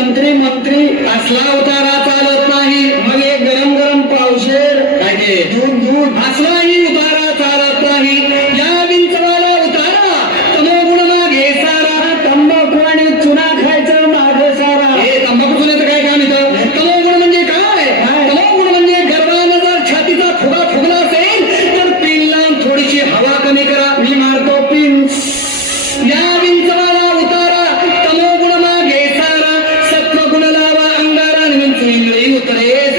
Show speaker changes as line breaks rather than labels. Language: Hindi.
मंत्री मंत्री असला अवताराचा igreja.